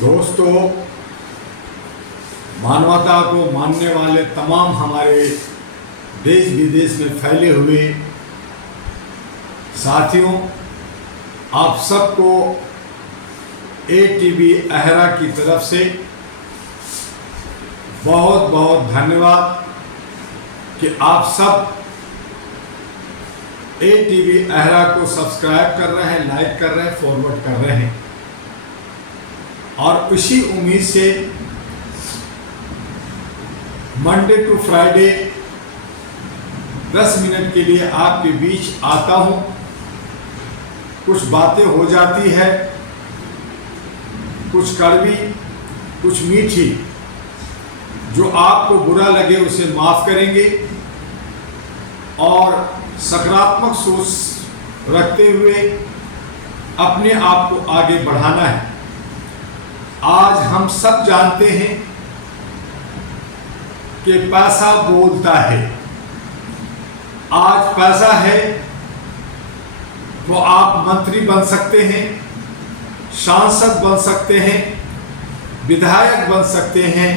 दोस्तों, मानवता को मानने वाले तमाम हमारे देश विदेश में फैले हुए साथियों, आप सबको ATV अहरा की तरफ से बहुत बहुत धन्यवाद कि आप सब ATV अहरा को सब्सक्राइब कर रहे हैं, लाइक कर रहे हैं, फॉरवर्ड कर रहे हैं। और इसी उम्मीद से मंडे टू फ्राइडे 10 मिनट के लिए आपके बीच आता हूं। कुछ बातें हो जाती है, कुछ कड़वी, कुछ मीठी। जो आपको बुरा लगे उसे माफ करेंगे और सकारात्मक सोच रखते हुए अपने आप को आगे बढ़ाना है। आज हम सब जानते हैं कि पैसा बोलता है। आज पैसा है तो आप मंत्री बन सकते हैं, सांसद बन सकते हैं, विधायक बन सकते हैं,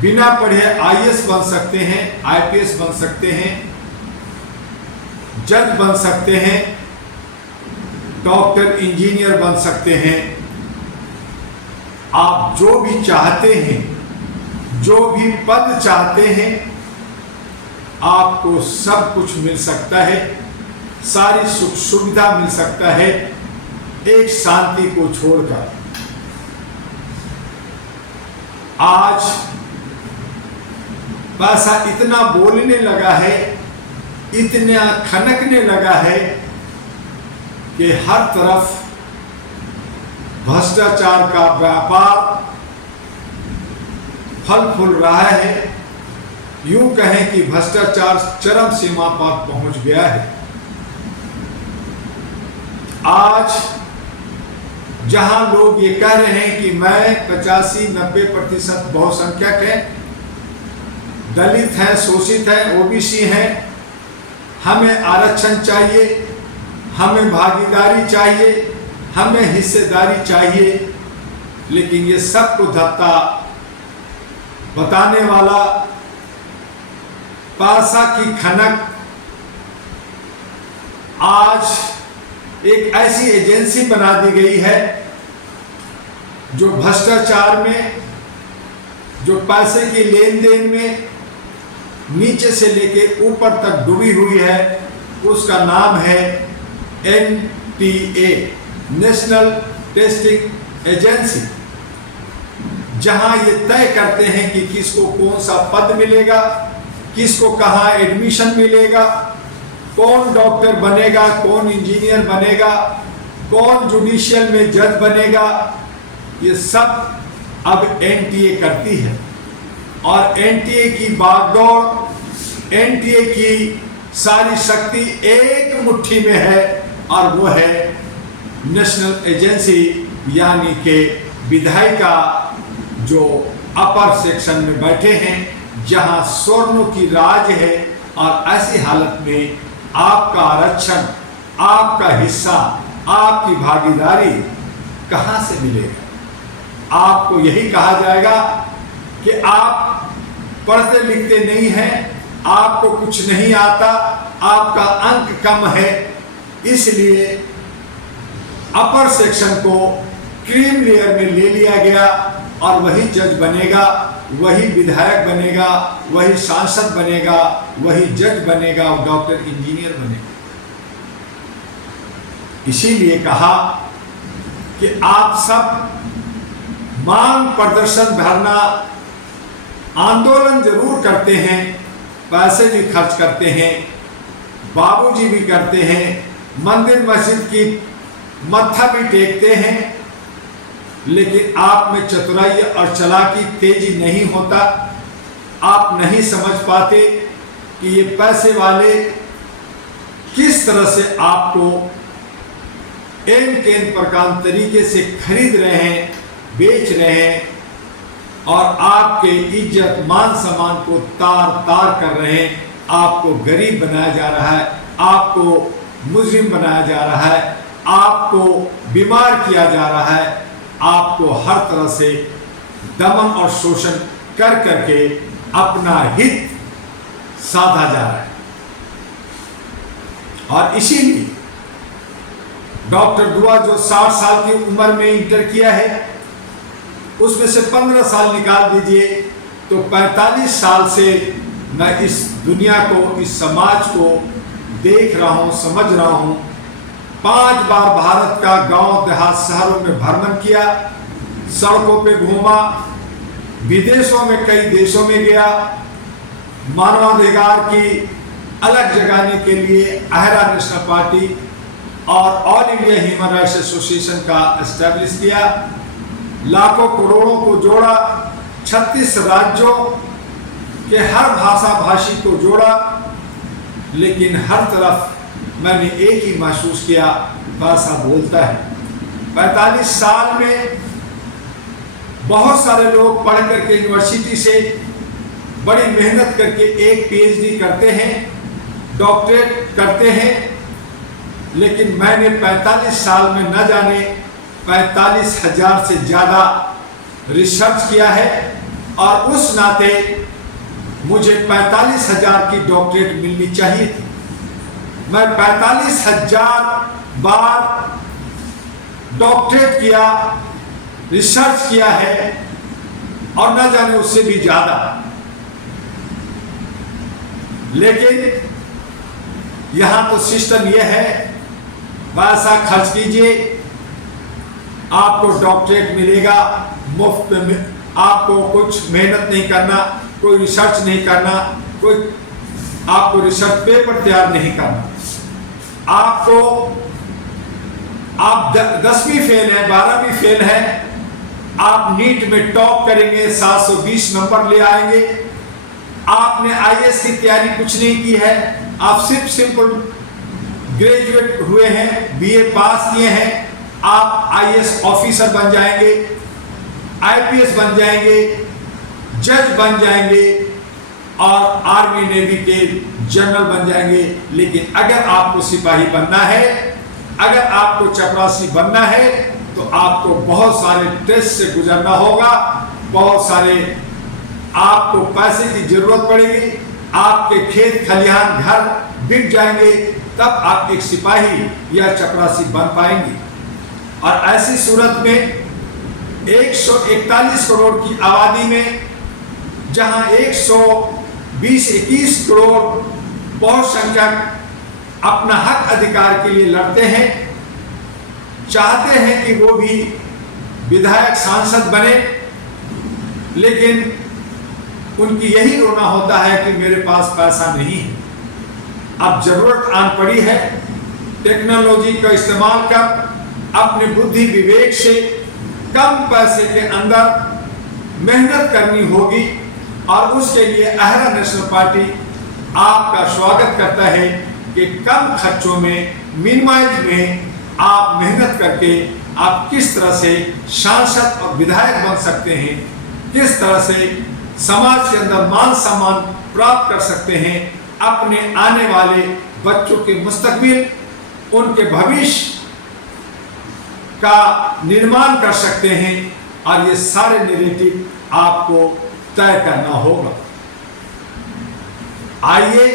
बिना पढ़े IAS बन सकते हैं, IPS बन सकते हैं, जज बन सकते हैं, डॉक्टर, इंजीनियर बन सकते हैं। आप जो भी चाहते हैं, जो भी पद चाहते हैं, आपको सब कुछ मिल सकता है, सारी सुख सुविधा मिल सकता है, एक शांति को छोड़कर। आज पैसा इतना बोलने लगा है, इतना खनकने लगा है कि हर तरफ भ्रष्टाचार का व्यापार फल फूल रहा है। यूं कहें कि भ्रष्टाचार चरम सीमा पर पहुंच गया है। आज जहां लोग ये कह रहे हैं कि मैं 85-90% बहुसंख्यक है, दलित हैं, शोषित हैं, OBC हैं, हमें आरक्षण चाहिए, हमें भागीदारी चाहिए, हमें हिस्सेदारी चाहिए, लेकिन ये सबको धत्ता बताने वाला पैसा की खनक आज एक ऐसी एजेंसी बना दी गई है जो भ्रष्टाचार में, जो पैसे की लेन देन में नीचे से लेके ऊपर तक डूबी हुई है। उसका नाम है NTA, नेशनल टेस्टिंग एजेंसी, जहां ये तय करते हैं कि किसको कौन सा पद मिलेगा, किसको कहां एडमिशन मिलेगा, कौन डॉक्टर बनेगा, कौन इंजीनियर बनेगा, कौन जुडिशियल में जज बनेगा। ये सब अब NTA करती है और NTA की बागडोर, NTA की सारी शक्ति एक मुट्ठी में है और वो है नेशनल एजेंसी, यानी कि विधायिका जो अपर सेक्शन में बैठे हैं, जहां स्वर्णों की राज है। और ऐसी हालत में आपका आरक्षण, आपका हिस्सा, आपकी भागीदारी कहां से मिलेगा? आपको यही कहा जाएगा कि आप पढ़ते लिखते नहीं हैं, आपको कुछ नहीं आता, आपका अंक कम है, इसलिए अपर सेक्शन को क्रीम लेयर में ले लिया गया और वही जज बनेगा, वही विधायक बनेगा, वही सांसद बनेगा, वही जज बनेगा और डॉक्टर, इंजीनियर बनेगा। इसीलिए कहा कि आप सब मांग, प्रदर्शन, धरना, आंदोलन जरूर करते हैं, पैसे भी खर्च करते हैं, बाबूजी भी करते हैं, मंदिर मस्जिद की मत्था भी टेकते हैं, लेकिन आप में चतुराई और चालाकी, तेजी नहीं होता। आप नहीं समझ पाते कि ये पैसे वाले किस तरह से आपको एन प्रकार तरीके से खरीद रहे हैं, बेच रहे हैं और आपके इज्जत, मान सम्मान को तार तार कर रहे हैं। आपको गरीब बनाया जा रहा है, आपको मुजरिम बनाया जा रहा है, आपको बीमार किया जा रहा है। आपको हर तरह से दमन और शोषण कर करके अपना हित साधा जा रहा है। और इसीलिए डॉक्टर दुआ जो 60 साल की उम्र में इंटर किया है, उसमें से 15 साल निकाल दीजिए तो 45 साल से मैं इस दुनिया को, इस समाज को देख रहा हूं, समझ रहा हूं। 5 बार भारत का गांव देहात शहरों में भ्रमण किया, सड़कों पे घूमा, विदेशों में कई देशों में गया, मानवाधिकार की अलग जगाने के लिए अहरा नेशनल पार्टी और all India human rights association का एस्टैब्लिश किया, लाखों करोड़ों को जोड़ा, 36 राज्यों के हर भाषा भाषी को जोड़ा, लेकिन हर तरफ मैंने एक ही महसूस किया, भाषा बोलता है। 45 साल में बहुत सारे लोग पढ़ करके यूनिवर्सिटी से बड़ी मेहनत करके एक पीएचडी करते हैं, डॉक्टरेट करते हैं, लेकिन मैंने 45 साल में न जाने 45,000 से ज़्यादा रिसर्च किया है और उस नाते मुझे 45,000 की डॉक्टरेट मिलनी चाहिए थी। मैं 45,000 बार डॉक्टरेट किया, रिसर्च किया है और न जाने उससे भी ज़्यादा, लेकिन यहाँ तो सिस्टम यह है, पैसा खर्च कीजिए, आपको डॉक्टरेट मिलेगा मुफ्त में, आपको कुछ मेहनत नहीं करना, कोई रिसर्च नहीं करना, कोई आपको रिसर्च पेपर तैयार नहीं करना। आपको आप 10वीं फेल है, 12वीं फेल है, आप नीट में टॉप करेंगे, 720 नंबर ले आएंगे। आपने आईएएस की तैयारी कुछ नहीं की है, आप सिर्फ सिंपल ग्रेजुएट हुए हैं, बीए पास किए हैं, आप आईएएस ऑफिसर बन जाएंगे, आईपीएस बन जाएंगे, जज बन जाएंगे और आर्मी नेवी के जनरल बन जाएंगे। लेकिन अगर आपको सिपाही बनना है, अगर आपको चपरासी बनना है, तो आपको बहुत सारे टेस्ट से गुजरना होगा, बहुत सारे आपको पैसे की जरूरत पड़ेगी, आपके खेत खलिहान घर बिक जाएंगे, तब आप एक सिपाही या चपरासी बन पाएंगे। और ऐसी सूरत में 141 करोड़ की आबादी में, जहां 120-21 करोड़ बहुसंख्यक अपना हक अधिकार के लिए लड़ते हैं, चाहते हैं कि वो भी विधायक सांसद बने, लेकिन उनकी यही रोना होता है कि मेरे पास पैसा नहीं है। अब जरूरत आन पड़ी है, टेक्नोलॉजी का इस्तेमाल कर अपने बुद्धि विवेक से कम पैसे के अंदर मेहनत करनी होगी और उसके लिए अहरा नेशनल पार्टी आपका स्वागत करता है कि कम खर्चों में, मिनिमाइज में आप मेहनत करके आप किस तरह से सांसद और विधायक बन सकते हैं, किस तरह से समाज के अंदर मान सम्मान प्राप्त कर सकते हैं, अपने आने वाले बच्चों के मुस्तकबिल, उनके भविष्य का निर्माण कर सकते हैं। और ये सारे नैरेटिव आपको तय करना होगा। आइए,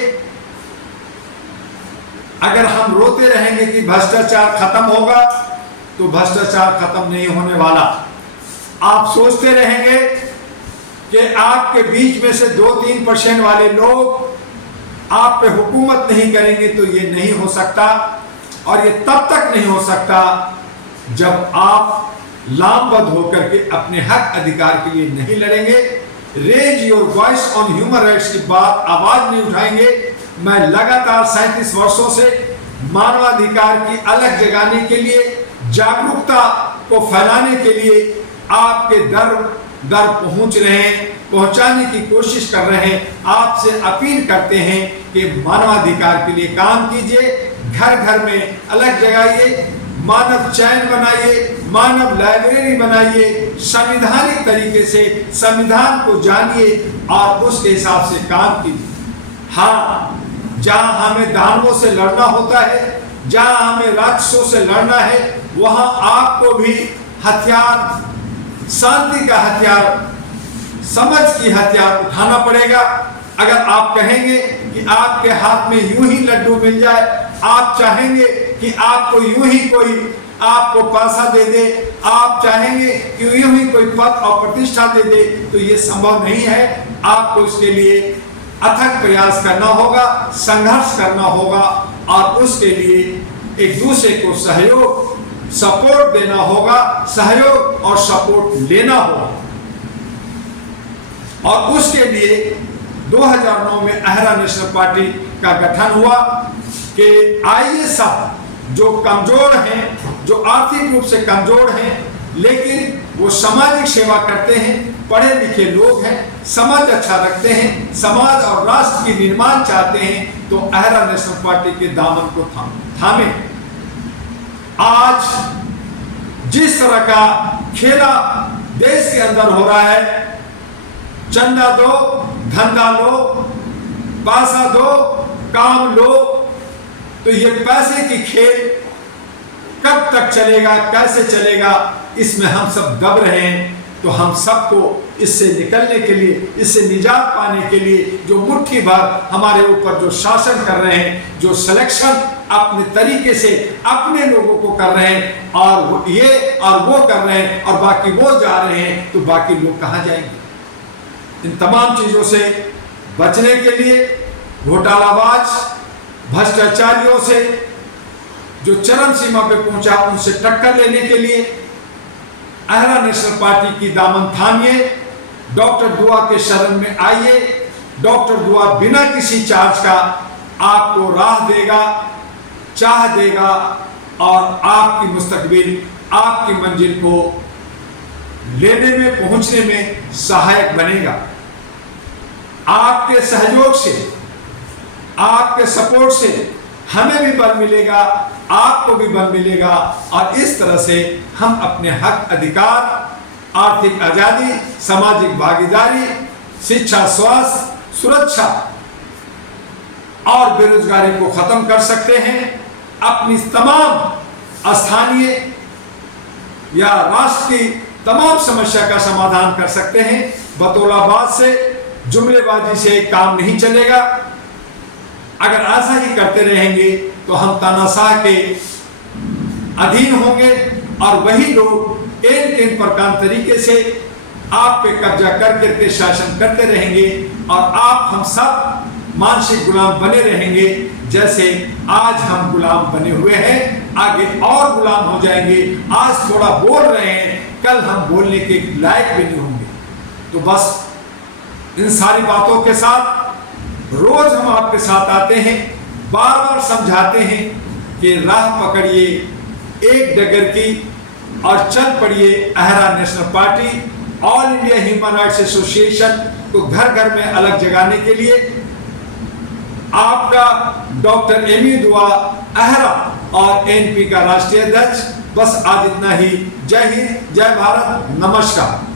अगर हम रोते रहेंगे कि भ्रष्टाचार खत्म होगा, तो भ्रष्टाचार खत्म नहीं होने वाला। आप सोचते रहेंगे कि आपके बीच में से 2-3% वाले लोग आप पे हुकूमत नहीं करेंगे, तो ये नहीं हो सकता। और ये तब तक नहीं हो सकता जब आप लामबद्ध होकर के अपने हक अधिकार के लिए नहीं लड़ेंगे, raise your voice on human rights की बात आवाज नहीं उठाएंगे। मैं लगातार 37 वर्षों से मानवाधिकार की अलग जगाने के लिए, जागरूकता को फैलाने के लिए आपके दर दर पहुंच रहे हैं, पहुंचाने की कोशिश कर रहे हैं। आपसे अपील करते हैं कि मानवाधिकार के लिए काम कीजिए, घर घर में अलग जगाइए, मानव चैन बनाइए, मानव लाइब्रेरी बनाइए, संवैधानिक तरीके से संविधान को जानिए और उसके हिसाब से काम कीजिए। हाँ, जहां हमें दानवों से लड़ना होता है, जहां हमें राक्षसों से लड़ना है, वहां आपको भी हथियार, शांति का हथियार, समझ की हथियार उठाना पड़ेगा। अगर आप कहेंगे कि आपके हाथ में यूं ही लड्डू मिल जाए, आप चाहेंगे कि आपको यूं ही कोई आपको पैसा दे दे, आप चाहेंगे कि यूं ही कोई पद और प्रतिष्ठा दे दे, तो ये संभव नहीं है। आपको इसके लिए अथक प्रयास करना होगा, संघर्ष करना होगा और उसके लिए एक दूसरे को सहयोग, सपोर्ट देना होगा, सहयोग और सपोर्ट लेना होगा। और उसके लिए 2009 में अहरा नेशनल पार्टी का गठन हुआ कि आइए सब जो कमजोर हैं, जो आर्थिक रूप से कमजोर हैं, लेकिन वो सामाजिक सेवा करते हैं, पढ़े लिखे लोग हैं, समझ अच्छा रखते हैं, समाज और राष्ट्र की निर्माण चाहते हैं, तो अहरा नेशनल पार्टी के दामन को थामे। आज जिस तरह का खेला देश के अंदर हो रहा है, चंदा दो, धंधा लो, पैसा दो, काम लो, तो ये पैसे की खेल कब तक चलेगा, कैसे चलेगा, इसमें हम सब दब रहे हैं। तो हम सबको इससे निकलने के लिए, इससे निजात पाने के लिए जो मुट्ठी भर हमारे ऊपर जो शासन कर रहे हैं, जो सिलेक्शन अपने तरीके से अपने लोगों को कर रहे हैं और ये और वो कर रहे हैं और बाकी वो जा रहे हैं, तो बाकी लोग कहाँ जाएंगे? इन तमाम चीजों से बचने के लिए, घोटालाबाज भ्रष्टाचारियों से जो चरम सीमा पे पहुंचा, उनसे टक्कर लेने के लिए अहरा नेशनल पार्टी की दामन थामिए, डॉक्टर दुआ के शरण में आइए। डॉक्टर दुआ बिना किसी चार्ज का आपको राह देगा, चाह देगा और आपकी मुस्तकबिल, आपकी मंजिल को लेने में, पहुंचने में सहायक बनेगा। आपके सहयोग से, आपके सपोर्ट से हमें भी बल मिलेगा, आपको भी बल मिलेगा और इस तरह से हम अपने हक, अधिकार, आर्थिक आजादी, सामाजिक भागीदारी, शिक्षा, स्वास्थ्य, सुरक्षा और बेरोजगारी को खत्म कर सकते हैं। अपनी तमाम स्थानीय या राष्ट्र की तमाम समस्या का समाधान कर सकते हैं। बतौलाबाद से, जुमलेबाजी से काम नहीं चलेगा। अगर ऐसा ही करते रहेंगे तो हम तानाशाह के अधीन होंगे और वही लोग एक प्रकार तरीके से आप पे कब्जा कर करके शासन करते रहेंगे और आप हम सब मानसिक गुलाम बने रहेंगे। जैसे आज हम गुलाम बने हुए हैं, आगे और गुलाम हो जाएंगे। आज थोड़ा बोल रहे हैं, कल हम बोलने के लायक भी नहीं होंगे। तो बस इन सारी बातों के साथ रोज हम आपके साथ आते हैं, बार बार समझाते हैं कि राह पकड़िए एक डगर की और चल पड़िए अहरा national party, all India human rights association को घर घर में अलग जगाने के लिए। आपका डॉक्टर एमी दुआ अहरा और एनपी का राष्ट्रीय अध्यक्ष। बस आज इतना ही। जय हिंद, जय भारत, नमस्कार।